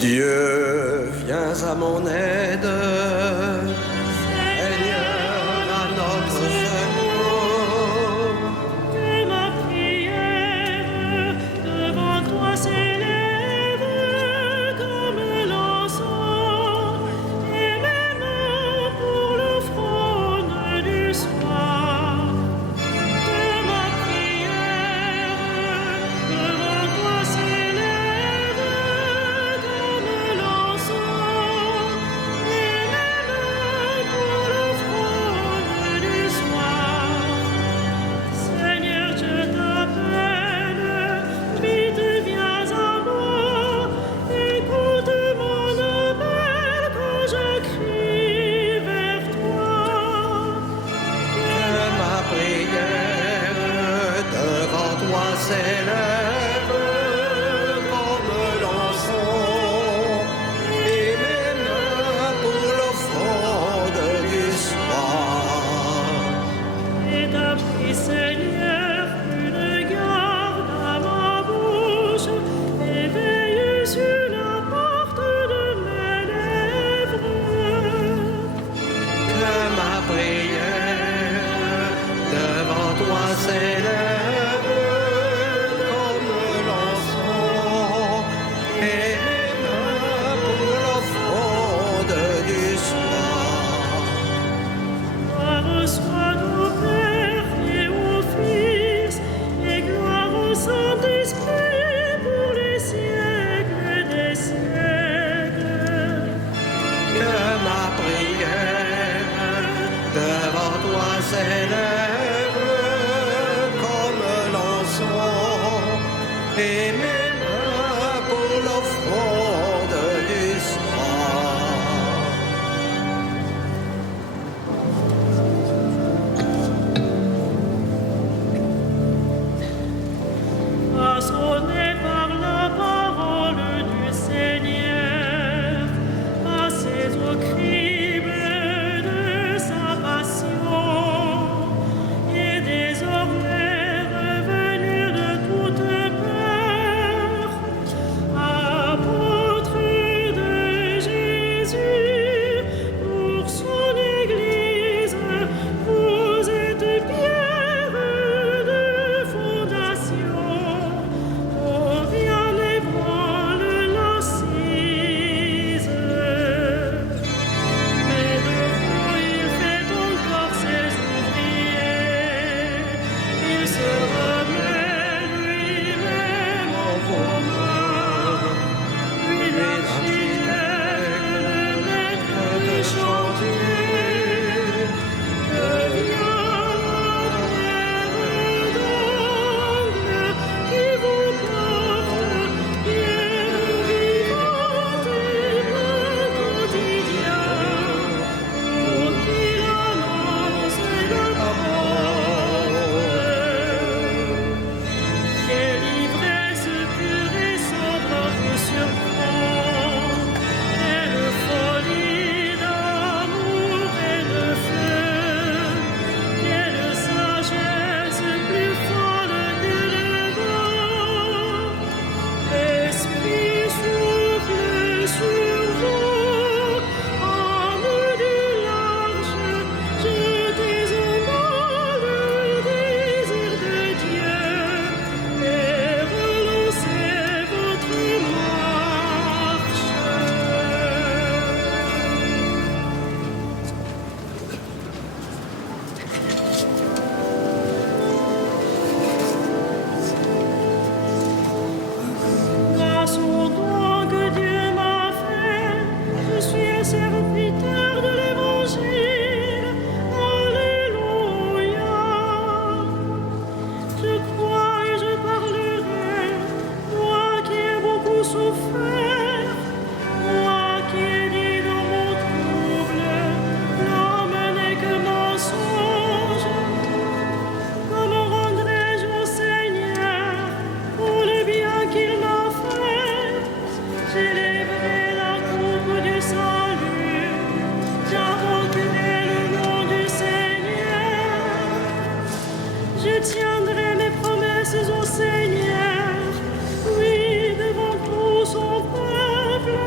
Dieu, viens à mon aide. Seigneur, à notre secours. Que ma prière devant toi s'élève comme l'encens, et mes mains pour l'offrande du soir. Que ma prière devant toi s'élève comme l'encens, et mes mains pour l'offrande du soir. Seigneur, je t'appelle, vite viens à moi, écoute mon appel quand je crie vers toi. Que ma prière devant toi s'élève comme l'encens, et mes mains pour l'offrande du soir. Établis, Seigneur, une garde à ma bouche, et veille sur la porte de mes lèvres. Que ma prière devant toi s'élève comme l'encens, et mes mains pour l'offrande du soir. Gloire soit au Père et au Fils, et gloire au Saint-Esprit pour les siècles des siècles. Que ma prière devant toi s'élève comme l'encens, et mes mains pour l'offrande du soir. Façonné par la parole du Seigneur, passez au crible de sa passion, et désormais revenus de toute peur, apôtre de Jésus, pour son Église, vous êtes pierre de fondation. On vient l'ébranle l'assise, mais de vous il fait encore ses ouvriers. Il se remet lui-même en vos mains, lui l'architecte, le maître du chantier, devient la pierre d'angle qui vous porte, pierre vivante et pain quotidien, pour qu'il annonce la parole. Quelle ivresse pure et sobre vous surprend, quelle folie d'amour et de feu, quelle sagesse plus folle que le vent. L'Esprit souffle sur vous, âme du large, jetez en moi le désir de Dieu, et relancez votre marche. Grâce au don que Dieu m'a fait, je suis un serviteur de l'Évangile. Alléluia. Je crois et je parlerai, moi qui ai beaucoup souffert, moi qui ai dit dans mon trouble, l'homme n'est que mensonge. Comment rendrai-je au Seigneur pour le bien qu'il m'a fait? J'élèverai la coupe du salut, j'invoquerai le nom du Seigneur. Je tiendrai mes promesses au Seigneur, oui, devant tout son peuple.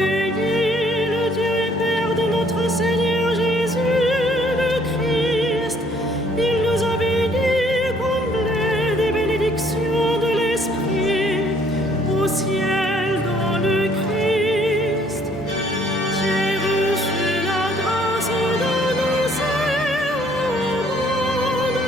béni le Dieu et Père de notre Seigneur Jésus le Christ. Il nous a bénis, comblés des bénédictions de l'Esprit au ciel dans le Christ. J'ai reçu la grâce d'annoncer au monde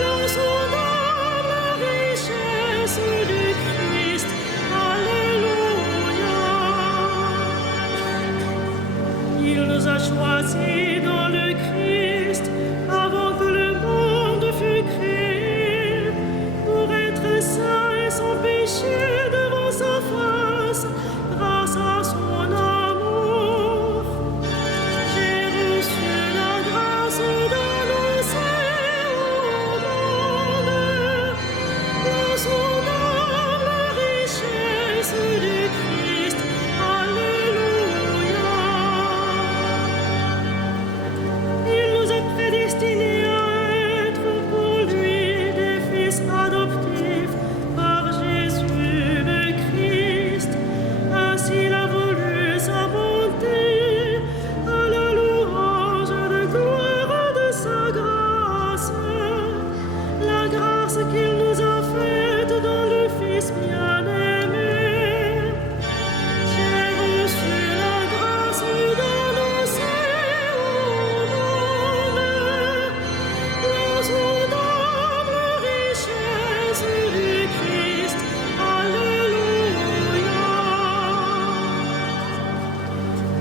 l'insondable richesse du Christ. Alléluia. Il nous a choisis dans le Christ avant que le monde fût créé pour être saints et sans péché devant sa face grâce à son amour. J'ai reçu la grâce d'annoncer au monde l'insondable richesse du Christ. Alléluia. Il nous a prédestinés à être pour lui des fils adoptifs par Jésus le Christ. Ainsi il a voulu sa bonté à la louange de gloire de sa grâce. La grâce qu'il nous a faite dans le Fils bien-aimé. J'ai reçu la grâce d'annoncer au monde l'insondable richesse du Christ. Alléluia.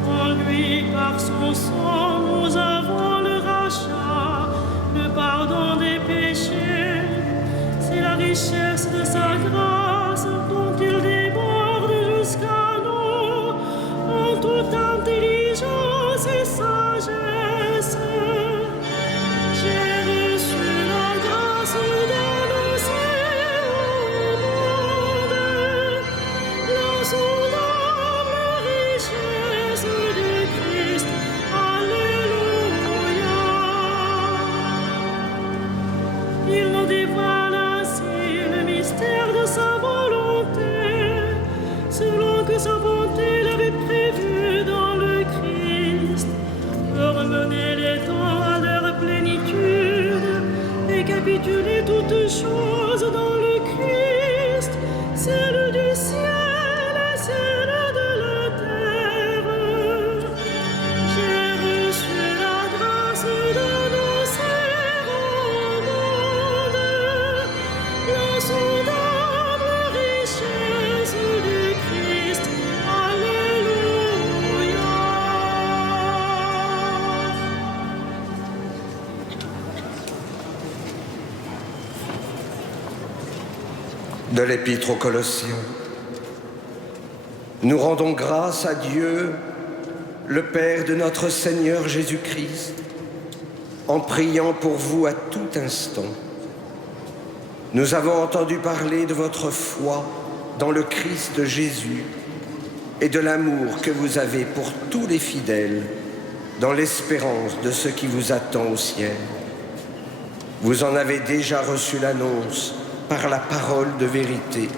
En lui, par son sang, nous avons le rachat, le pardon des péchés. C'est la richesse de sa grâce dont il déborde jusqu'à nous en toute intelligence et sagesse. J'ai reçu la grâce d'annoncer au monde l'insondable richesse du Christ. Alléluia. Il nous dévoile ainsi le mystère de sa volonté, selon que sa bonté l'avait prévu dans le Christ, pour mener les temps à leur plénitude et capituler toutes choses dans le Christ, celle du ciel et celle de la terre. J'ai reçu la grâce d'annoncer au monde l'insondable richesse du Christ. Alléluia. De l'Épître aux Colossiens. Nous rendons grâce à Dieu, le Père de notre Seigneur Jésus-Christ, en priant pour vous à tout instant. Nous avons entendu parler de votre foi dans le Christ Jésus et de l'amour que vous avez pour tous les fidèles dans l'espérance de ce qui vous attend au ciel. Vous en avez déjà reçu l'annonce par la parole de vérité,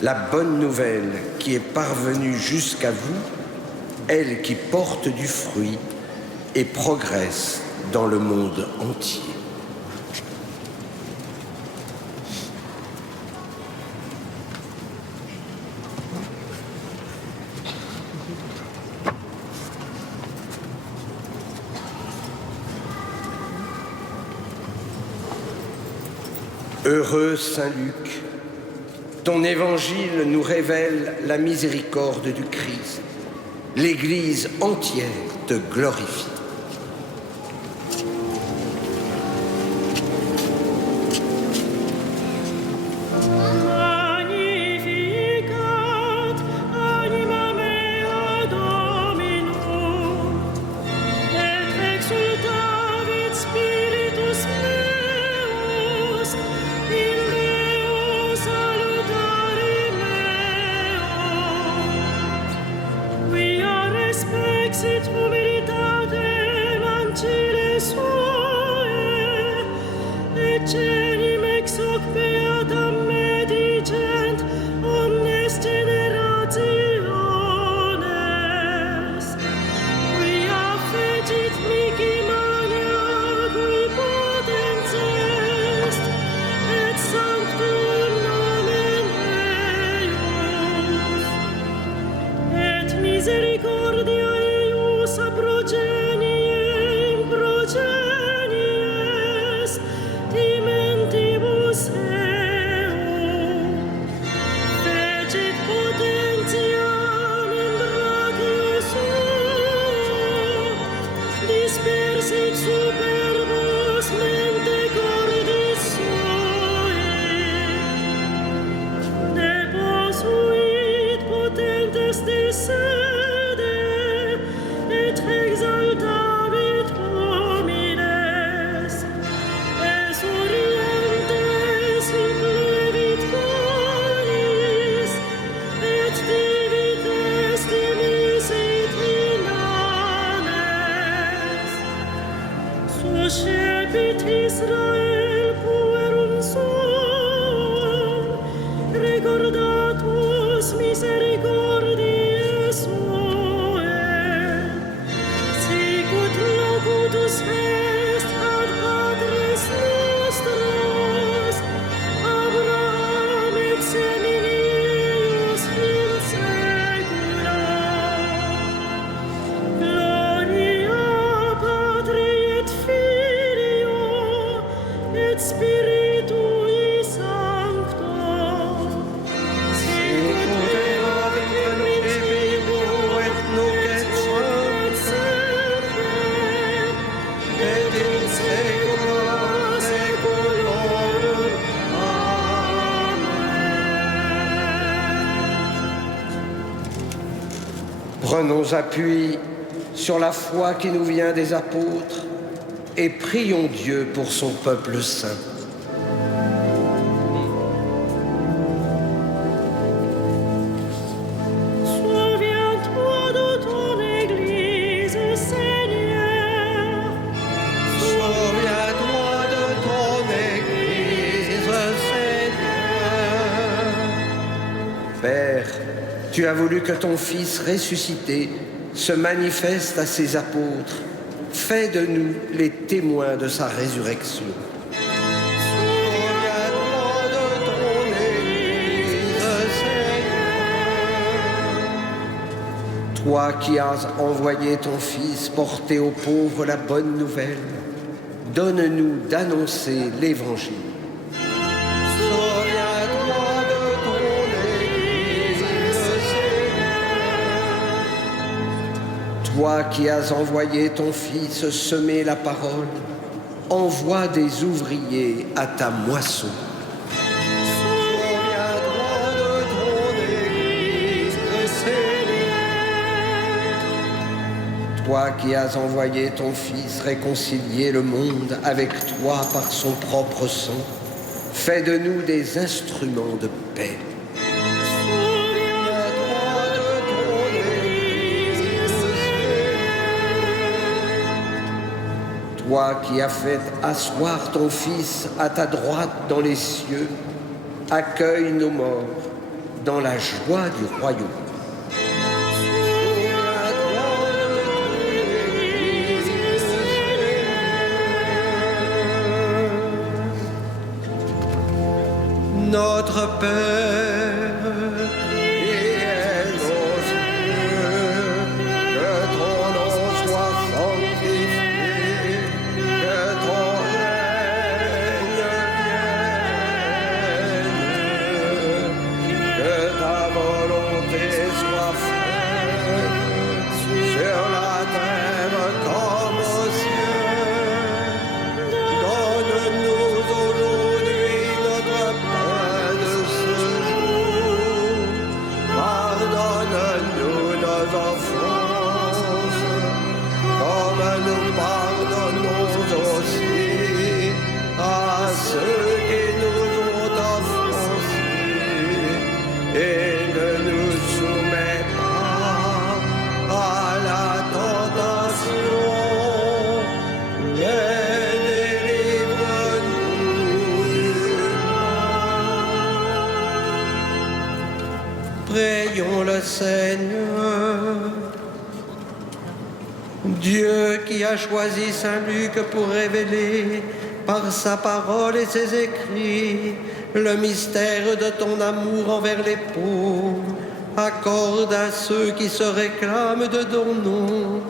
la bonne nouvelle qui est parvenue jusqu'à vous, elle qui porte du fruit et progresse dans le monde entier. Heureux Saint Luc, ton évangile nous révèle la miséricorde du Christ. L'Église entière te glorifie. Magnificat anima mea Domino, et exultavit spiritus meus in Deo salutari meo. Quia respexit humilitate recordatus misericordiae suae, sicut locutus est ad patres nostros, Abraham et seminius in saecula. Gloria Patri et Filio et Spiritui Sancto, sicut erat in principio et nunc et semper, et in saecula saeculorum. Amen. Prenons appui sur la foi qui nous vient des apôtres et prions Dieu pour son peuple saint. Souviens-toi de ton Église, Seigneur. Souviens-toi de ton Église, Seigneur. Père, tu as voulu que ton Fils ressuscité se manifeste à ses apôtres. Fais de nous les témoins de sa résurrection. Souviens-toi de ton Église, Seigneur. Toi qui as envoyé ton Fils porter aux pauvres la bonne nouvelle, donne-nous d'annoncer l'Évangile. Souviens-toi de ton Église, Seigneur. Toi qui as envoyé ton Fils semer la parole, envoie des ouvriers à ta moisson. Souviens-toi de ton Église, Seigneur. Toi qui as envoyé ton Fils réconcilier le monde avec toi par son propre sang, fais de nous des instruments de paix. Souviens-toi de ton Église, Seigneur. Toi qui as fait asseoir ton Fils à ta droite dans les cieux, accueille nos morts dans la joie du royaume. Notre Père, qui es aux cieux, que ton nom soit sanctifié, que ton règne vienne, que ta volonté soit faite sur la terre comme au ciel. Donne-nous aujourd'hui notre pain de ce jour. Pardonne-nous nos offenses, comme nous pardonnons aussi à ceux qui nous ont offensés. Et ne nous soumets pas à la tentation, mais délivre-nous du mal. Prions le Seigneur. Dieu qui a choisi Saint Luc pour révéler par sa parole et ses écrits le mystère de ton amour envers les pauvres, accorde à ceux qui se réclament de ton nom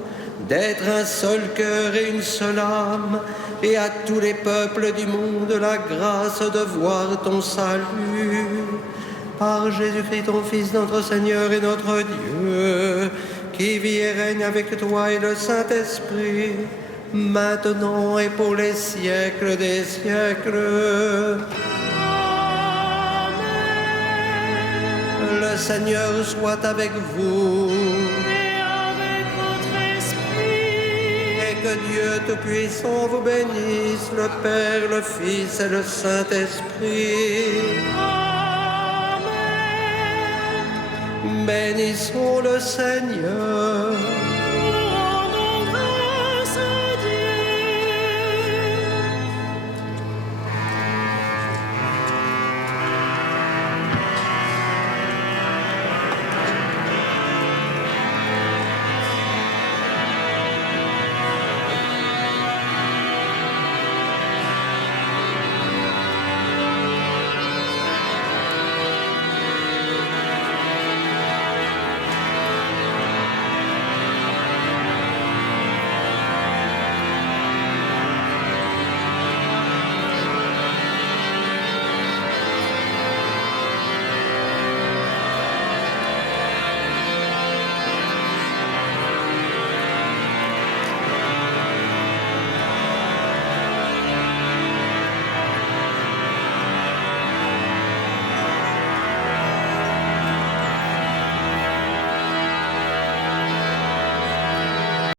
d'être un seul cœur et une seule âme, et à tous les peuples du monde la grâce de voir ton salut. Par Jésus-Christ, ton Fils, notre Seigneur et notre Dieu, qui vit et règne avec toi et le Saint-Esprit, maintenant et pour les siècles des siècles. Le Seigneur soit avec vous. Et avec votre esprit. Et que Dieu Tout-Puissant vous bénisse, le Père, le Fils et le Saint-Esprit. Amen. Bénissons le Seigneur.